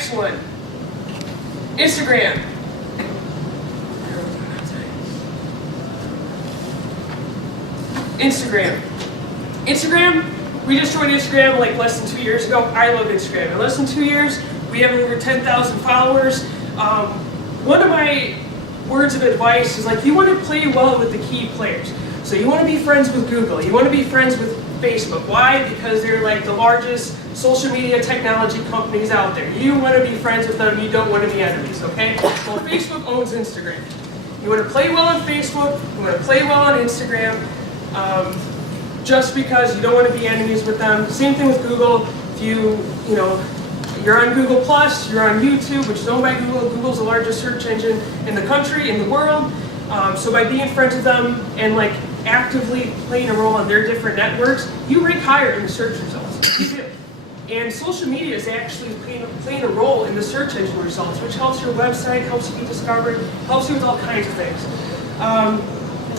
Next one, Instagram. Instagram, we just joined Instagram like less than 2 years ago. I love Instagram. In less than 2 years, we have over 10,000 followers. One of my words of advice is like, you want to play well with the key players. So you want to be friends with Google. You want to be friends with Facebook. Why? Because they're like the largest social media technology companies out there. You want to be friends with them. You don't want to be enemies, okay? Well, Facebook owns Instagram. You want to play well on Facebook. You want to play well on Instagram. Just because you don't want to be enemies with them. Same thing with Google. If you're on Google+, you're on YouTube, which is owned by Google. Google's the largest search engine in the country, in the world. So by being friends with them and like actively playing a role on their different networks, you rank higher in the search results. You do. And social media is actually playing a role in the search engine results, which helps your website, helps you be discovered, helps you with all kinds of things.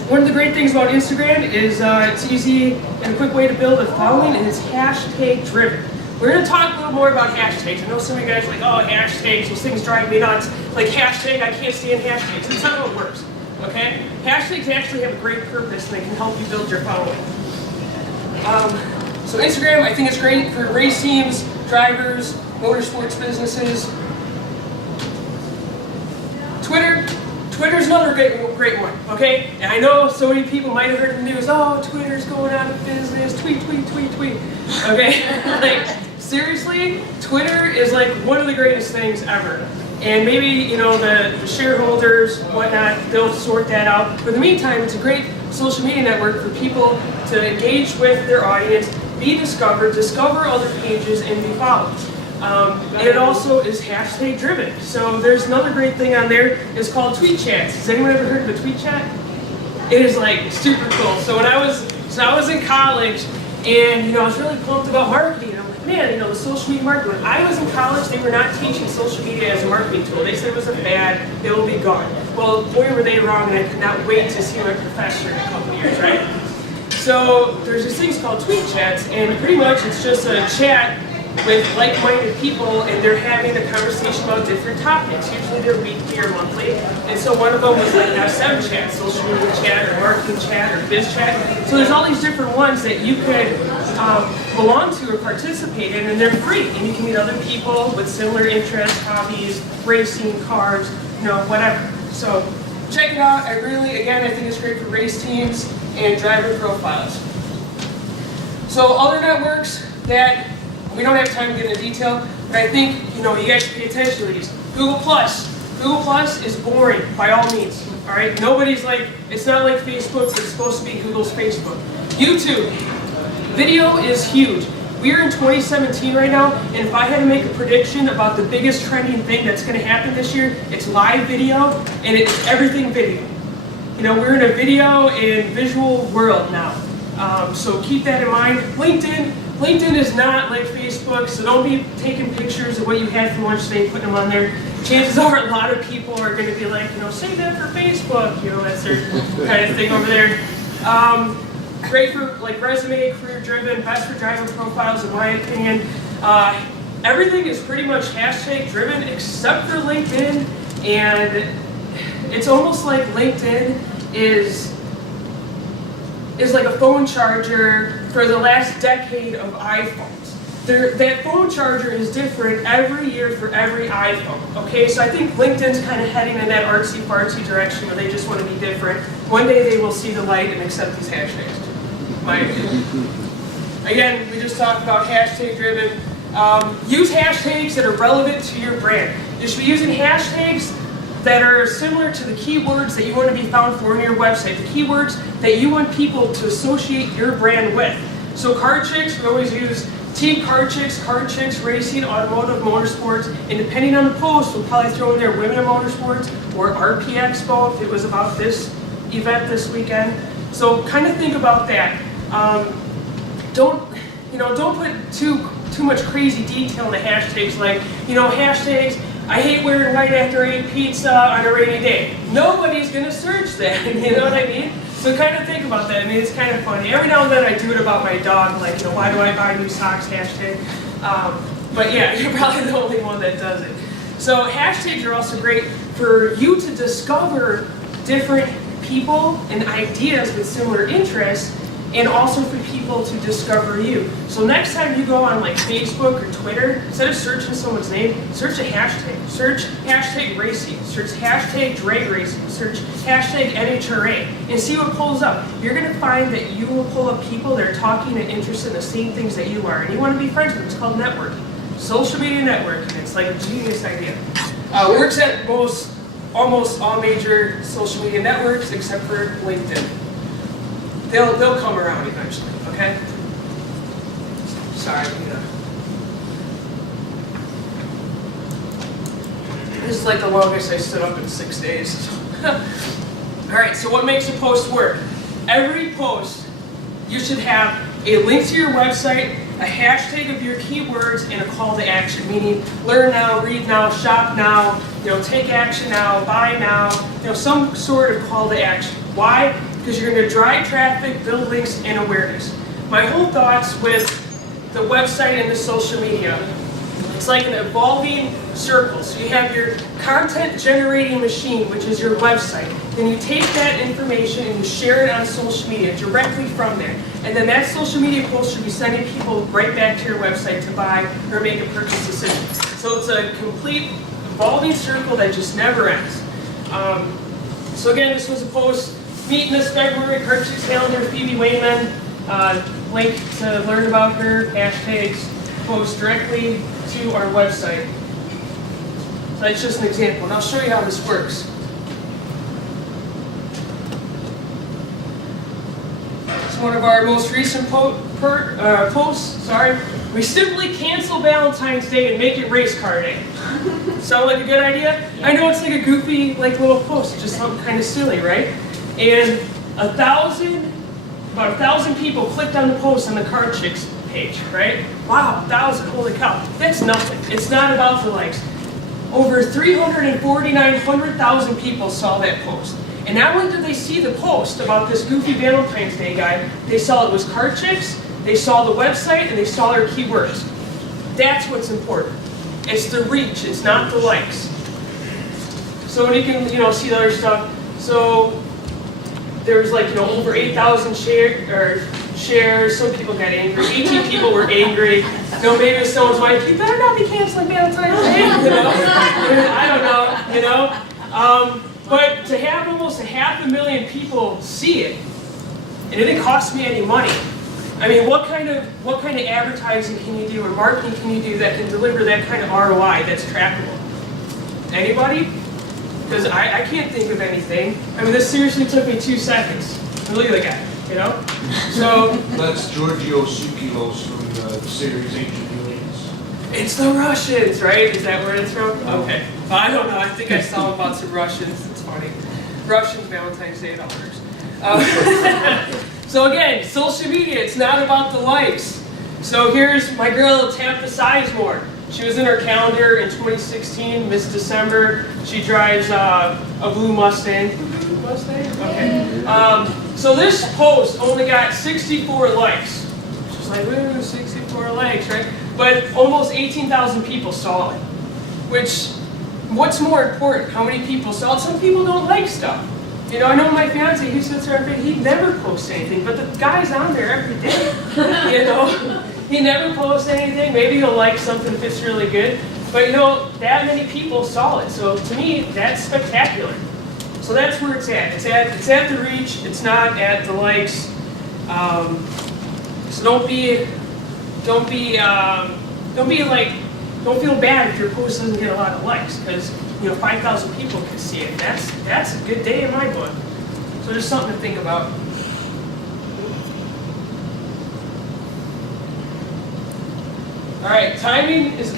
One of the great things about Instagram is it's easy and a quick way to build a following, and it's hashtag driven. We're going to talk a little more about hashtags. I know some of you guys are like, oh, hashtags, those things drive me nuts. Like hashtag, I can't stand hashtags. That's not how it works, okay? Hashtags actually have a great purpose, and they can help you build your following. So Instagram, I think it's great for race teams, drivers, motorsports businesses. Twitter's another great one, okay? And I know so many people might have heard the news, oh, Twitter's going out of business, tweet. Okay? Like, seriously, Twitter is like one of the greatest things ever. And maybe, the shareholders, whatnot, they'll sort that out. But in the meantime, it's a great social media network for people to engage with their audience, be discovered, discover other pages, and be followed. And it also is hashtag driven. So there's another great thing on there. It's called tweet chats. Has anyone ever heard of a tweet chat? It is like super cool. So when I was in college, and I was really pumped about marketing. I'm like, man, the social media marketing. When I was in college, they were not teaching social media as a marketing tool. They said it was a fad. It will be gone. Well, boy, were they wrong, and I could not wait to see my professor in a couple years, right? So there's these things called tweet chats, and pretty much it's just a chat with like-minded people, and they're having a conversation about different topics. Usually they're weekly or monthly. And so one of them was like SM chat, social media chat, or marketing chat, or biz chat. So there's all these different ones that you could belong to or participate in, and they're free. And you can meet other people with similar interests, hobbies, racing, cars, whatever. So check it out. I think it's great for race teams and driver profiles. So other networks that we don't have time to get into detail, but I think you guys should pay attention to these. Google+. Google+ is boring by all means. All right, nobody's like, it's not like Facebook, but it's supposed to be Google's Facebook. YouTube. Video is huge. We are in 2017 right now, and if I had to make a prediction about the biggest trending thing that's going to happen this year, it's live video, and it's everything video. We're in a video and visual world now. So keep that in mind. LinkedIn is not like Facebook, so don't be taking pictures of what you had for lunch today and putting them on there. Chances are a lot of people are going to be like, save that for Facebook, that's their kind of thing over there. Great for like resume, career-driven, best for driver profiles in my opinion. Everything is pretty much hashtag-driven except for LinkedIn, and it's almost like LinkedIn is like a phone charger for the last decade of iPhones. That phone charger is different every year for every iPhone. Okay, so I think LinkedIn's kind of heading in that artsy-fartsy direction where they just want to be different. One day they will see the light and accept these hashtags, my opinion. Again, we just talked about hashtag-driven. Use hashtags that are relevant to your brand. You should be using hashtags that are similar to the keywords that you want to be found for on your website, the keywords that you want people to associate your brand with. So Car Chix, we always use Team Car Chix Racing, Automotive, Motorsports, and depending on the post, we'll probably throw in there Women in Motorsports or RP Expo if it was about this event this weekend. So kind of think about that. Don't put too much crazy detail in the hashtags like, hashtags, I hate wearing white after I eat pizza on a rainy day. Nobody's going to search that, you know what I mean? So kind of think about that. I mean, it's kind of funny. Every now and then I do it about my dog, like, why do I buy new socks, hashtag. But yeah, you're probably the only one that does it. So hashtags are also great for you to discover different people and ideas with similar interests, and also for people to discover you. So next time you go on like Facebook or Twitter, instead of searching someone's name, search a hashtag. Search hashtag racing, search hashtag drag racing, search hashtag NHRA, and see what pulls up. You're gonna find that you will pull up people that are talking and interested in the same things that you are, and you wanna be friends with them. It's called networking. Social media networking. It's like a genius idea. Works at almost all major social media networks except for LinkedIn. They'll come around eventually, okay? Sorry, This is like the longest I stood up in 6 days. All right, so what makes a post work? Every post, you should have a link to your website, a hashtag of your keywords, and a call to action, meaning learn now, read now, shop now, take action now, buy now, some sort of call to action. Why? Because you're going to drive traffic, build links, and awareness. My whole thoughts with the website and the social media, it's like an evolving circle. So you have your content generating machine, which is your website. Then you take that information and you share it on social media directly from there. And then that social media post should be sending people right back to your website to buy or make a purchase decision. So it's a complete evolving circle that just never ends. So again, this was a post. Meeting this February, Chix calendar, Phoebe Wayman. Link to learn about her, hashtags, post directly to our website. So that's just an example, and I'll show you how this works. It's one of our most recent posts. We simply cancel Valentine's Day and make it race car day. Sound like a good idea? I know it's like a goofy, little post, just something kind of silly, right? And about 1,000 people clicked on the post on the Car Chix page, right? Wow, 1,000, holy cow. That's nothing. It's not about the likes. Over 349,000 people saw that post. And not only did they see the post about this goofy Valentine's Day guy, they saw it was Car Chix, they saw the website, and they saw their keywords. That's what's important. It's the reach, it's not the likes. So you can, see the other stuff. So there was over 8,000 shares. Some people got angry. 18 people were angry. Maybe if someone's like, you better not be canceling Valentine's Day. I don't know. But to have almost 500,000 people see it, and it didn't cost me any money. I mean, what kind of advertising can you do or marketing can you do that can deliver that kind of ROI that's trackable? Anybody? Because I can't think of anything. I mean, this seriously took me 2 seconds. Look at the guy, So that's Giorgio Tsoukalos from the series Ancient Aliens. It's the Russians, right? Is that where it's from? Okay. Well, I don't know. I think I saw about some Russians. It's funny. Russians, Valentine's Day dollars. So again, social media, it's not about the likes. So here's my girl, Tabitha Sizemore. She was in our calendar in 2016, Miss December. She drives a blue Mustang. Mustang? Okay. So this post only got 64 likes. She's like, ooh, 64 likes, right? But almost 18,000 people saw it. What's more important? How many people saw it? Some people don't like stuff. I know my fiance, he sits there and he never posts anything, but the guy's on there every day. He never posts anything. Maybe he'll like something if it's really good. But that many people saw it. So to me, that's spectacular. So that's where it's at. It's at the reach. It's not at the likes. So don't feel bad if your post doesn't get a lot of likes, because 5,000 people can see it. That's a good day in my book. So there's something to think about. All right, timing is.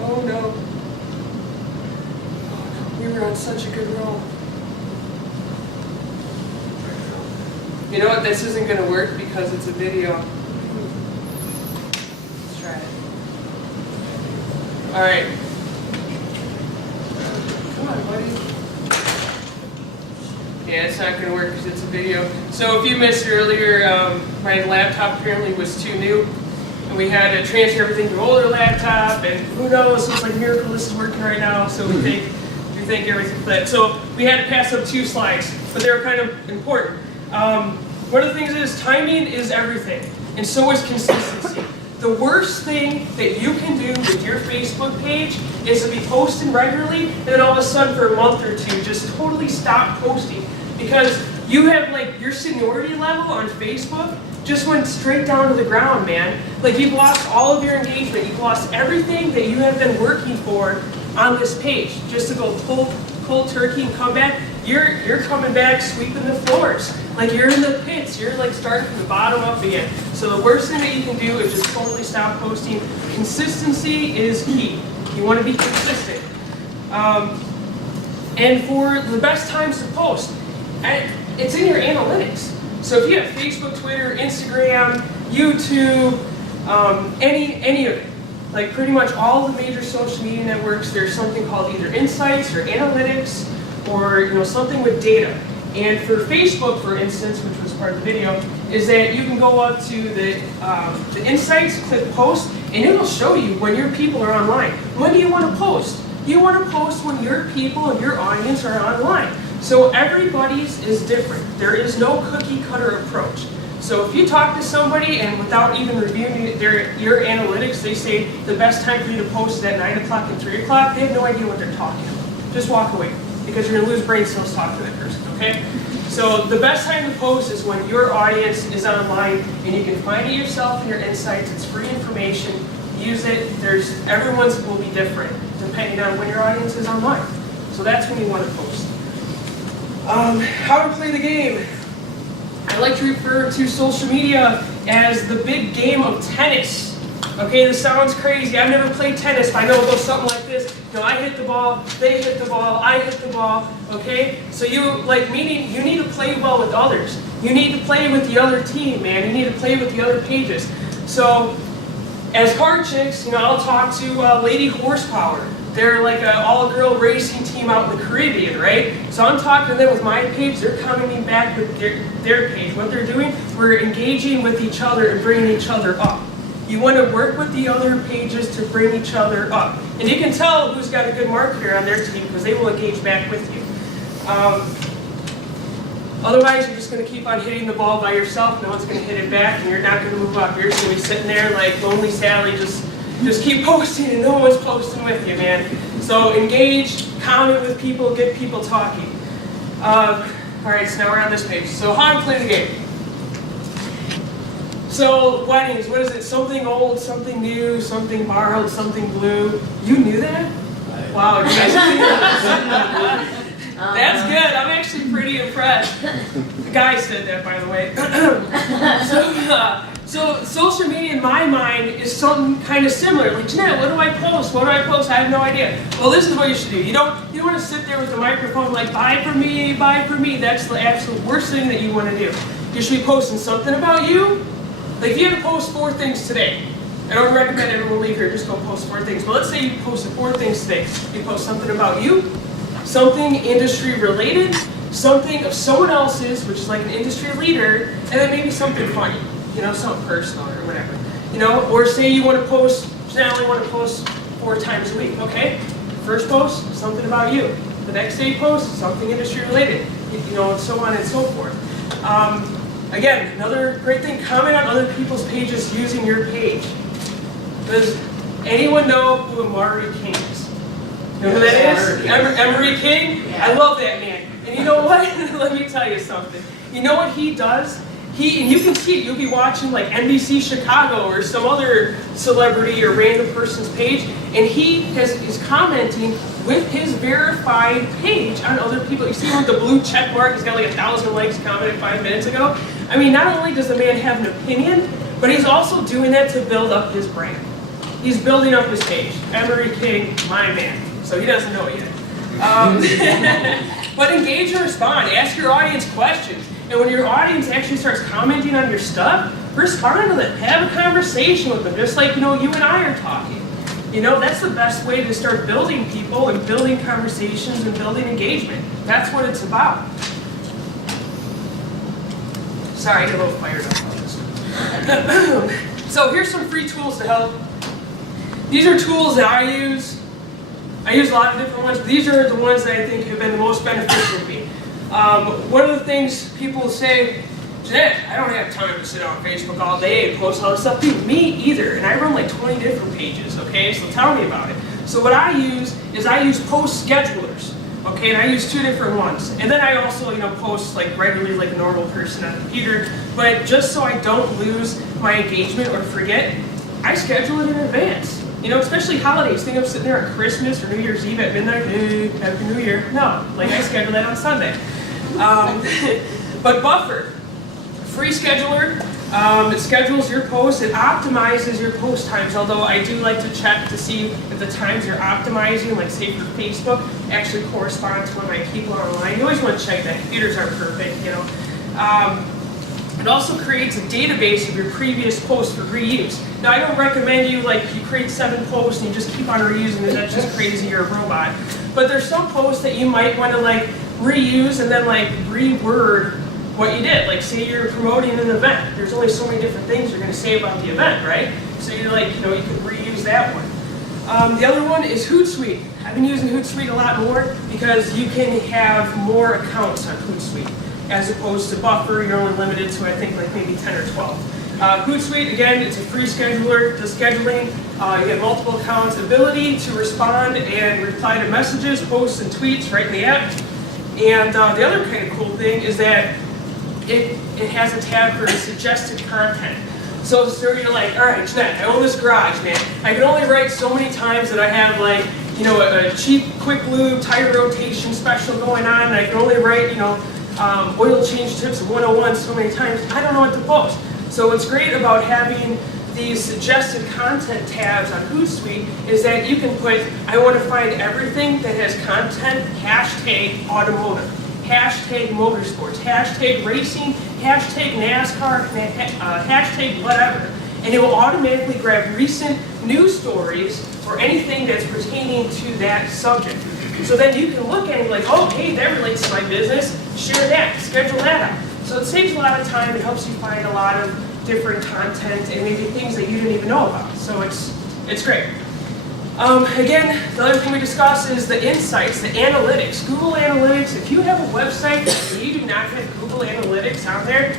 Oh no. We were on such a good roll. You know what? This isn't going to work because it's a video. Let's try it. All right. Come on, buddy. Yeah, it's not going to work because it's a video. So if you missed earlier, my laptop apparently was too new. and we had to transfer everything to an older laptop, and who knows, it's like a miracle this is working right now, so we thank everything for that. So we had to pass up 2 slides, but they were kind of important. One of the things is timing is everything, and so is consistency. The worst thing that you can do with your Facebook page is to be posting regularly, and then all of a sudden for a month or 2, just totally stop posting. Because you have like your seniority level on Facebook just went straight down to the ground, man. Like you've lost all of your engagement, you've lost everything that you have been working for on this page. Just to go cold turkey and come back, you're coming back sweeping the floors. Like you're in the pits, you're like starting from the bottom up again. So the worst thing that you can do is just totally stop posting. Consistency is key. You want to be consistent. And for the best times to post, it's in your analytics. So if you have Facebook, Twitter, Instagram, YouTube, any of it, like pretty much all the major social media networks, there's something called either insights or analytics, or something with data. And for Facebook, for instance, which was part of the video, is that you can go up to the insights, click post, and it will show you when your people are online. When do you want to post? You want to post when your people and your audience are online. So everybody's is different. There is no cookie cutter approach. So if you talk to somebody and without even reviewing your analytics, they say the best time for you to post is at 9 o'clock and 3 o'clock, they have no idea what they're talking about. Just walk away, because you're going to lose brain cells talking to that person, okay? So the best time to post is when your audience is online and you can find it yourself in your insights. It's free information. Use it. Everyone's will be different depending on when your audience is online. So that's when you want to post. How to play the game. I like to refer to social media as the big game of tennis. Okay, this sounds crazy. I've never played tennis, but I know it goes something like this. I hit the ball, they hit the ball, I hit the ball, okay? So meaning you need to play well with others. You need to play with the other team, man. You need to play with the other pages. So, as car chicks, I'll talk to Lady Horsepower. They're like an all-girl racing team out in the Caribbean, right? So I'm talking to them with my page, they're commenting back with their page. What they're doing, we're engaging with each other and bringing each other up. You want to work with the other pages to bring each other up. And you can tell who's got a good marketer on their team because they will engage back with you. Otherwise, you're just going to keep on hitting the ball by yourself. No one's going to hit it back, and you're not going to move up. You're just going to be sitting there like Lonely Sally, just keep posting, and no one's posting with you, man. So engage, comment with people, get people talking. All right, so now we're on this page. So how to play the game. So weddings, what is it? Something old, something new, something borrowed, something blue. You knew that? Wow, you guys knew that? That's good. I'm actually pretty impressed. The guy said that, by the way. So social media, in my mind, is something kind of similar. Like, Jeanette, what do I post? What do I post? I have no idea. Well, this is what you should do. You don't want to sit there with the microphone like, buy for me, buy for me. That's the absolute worst thing that you want to do. You should be posting something about you. Like, if you had to post 4 things today, I don't recommend everyone leave here, just go post 4 things. But let's say you posted 4 things today. You post something about you, something industry related, something of someone else's, which is like an industry leader, and then maybe something funny, something personal or whatever. Or say you want to post, I only want to post 4 times a week, okay? First post, something about you. The next day post, something industry related, and so on and so forth. Again, another great thing, comment on other people's pages using your page. Does anyone know who Amari King is? You know who that is? Emery King? Yeah. I love that man. And you know what? Let me tell you something. You know what he does? And you can see it. You'll be watching like NBC Chicago or some other celebrity or random person's page, and he is commenting with his verified page on other people. You see him with the blue check mark? He's got like 1,000 likes commented 5 minutes ago. I mean, not only does the man have an opinion, but he's also doing that to build up his brand. He's building up his page. Emery King, my man. So he doesn't know it yet. But engage and respond. Ask your audience questions. And when your audience actually starts commenting on your stuff, respond to them. Have a conversation with them, just like you and I are talking. That's the best way to start building people and building conversations and building engagement. That's what it's about. Sorry, I get a little fired up on this. So here's some free tools to help. These are tools that I use. I use a lot of different ones, but these are the ones that I think have been the most beneficial to me. One of the things people say, Jeanette, I don't have time to sit on Facebook all day and post all this stuff. Dude, me either, and I run like 20 different pages, okay? So tell me about it. So what I use is I use post schedulers, okay? And I use 2 different ones. And then I also, post like regularly like a normal person on the computer. But just so I don't lose my engagement or forget, I schedule it in advance. Especially holidays. Think I'm sitting there on Christmas or New Year's Eve at midnight, hey, Happy New Year. No, like I schedule that on Sunday. But Buffer, free scheduler. It schedules your posts. It optimizes your post times, although I do like to check to see if the times you're optimizing, like say for Facebook, actually correspond to when my people are online. You always want to check that. Computers aren't perfect, It also creates a database of your previous posts for reuse. Now, I don't recommend you create 7 posts and you just keep on reusing it. That's just crazy. You're a robot. But there's some posts that you might want to reuse and then reword what you did. Like say you're promoting an event. There's only so many different things you're going to say about the event, right? So you're you could reuse that one. The other one is Hootsuite. I've been using Hootsuite a lot more because you can have more accounts on Hootsuite. As opposed to Buffer, you're only limited to I think maybe 10 or 12. Hootsuite, again, it's a free scheduler, does scheduling. You get multiple accounts, ability to respond and reply to messages, posts, and tweets right in the app. And the other kind of cool thing is that it has a tab for suggested content. So you're like, all right, Jeanette, I own this garage, man. I can only write so many times that I have a cheap, quick lube, tire rotation special going on, and I can only write, oil change tips 101 so many times. I don't know what to post. So what's great about having these suggested content tabs on Hootsuite is that you can put, I want to find everything that has content, hashtag automotive, hashtag motorsports, hashtag racing, hashtag NASCAR, hashtag whatever. And it will automatically grab recent news stories or anything that's pertaining to that subject. So then you can look at it like, oh, hey, that relates to my business, share that, schedule that out. So it saves a lot of time, it helps you find a lot of different content and maybe things that you didn't even know about. So it's great. Again, the other thing we discussed is the insights, the analytics. Google Analytics, if you have a website and you do not have Google Analytics on there,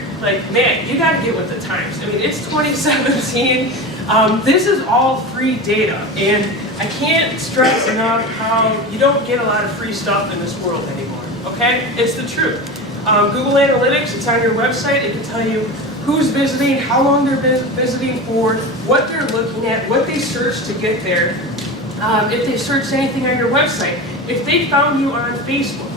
man, you gotta get with the times. I mean, it's 2017. This is all free data, and I can't stress enough how you don't get a lot of free stuff in this world anymore, okay? It's the truth. Google Analytics, it's on your website. It can tell you who's visiting, how long they're visiting for, what they're looking at, what they searched to get there, if they searched anything on your website, if they found you on Facebook,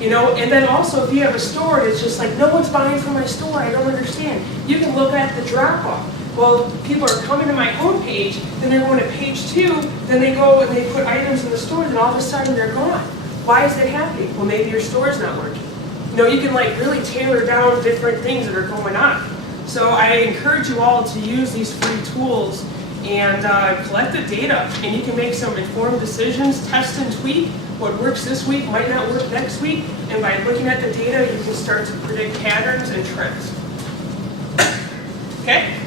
and then also if you have a store and it's just no one's buying from my store, I don't understand. You can look at the drop-off. Well, people are coming to my homepage, then they're going to page 2, then they go and they put items in the store, and all of a sudden they're gone. Why is that happening? Well, maybe your store's not working. You can really tailor down different things that are going on. So I encourage you all to use these free tools and collect the data, and you can make some informed decisions, test and tweak. What works this week might not work next week, and by looking at the data, you can start to predict patterns and trends. Okay?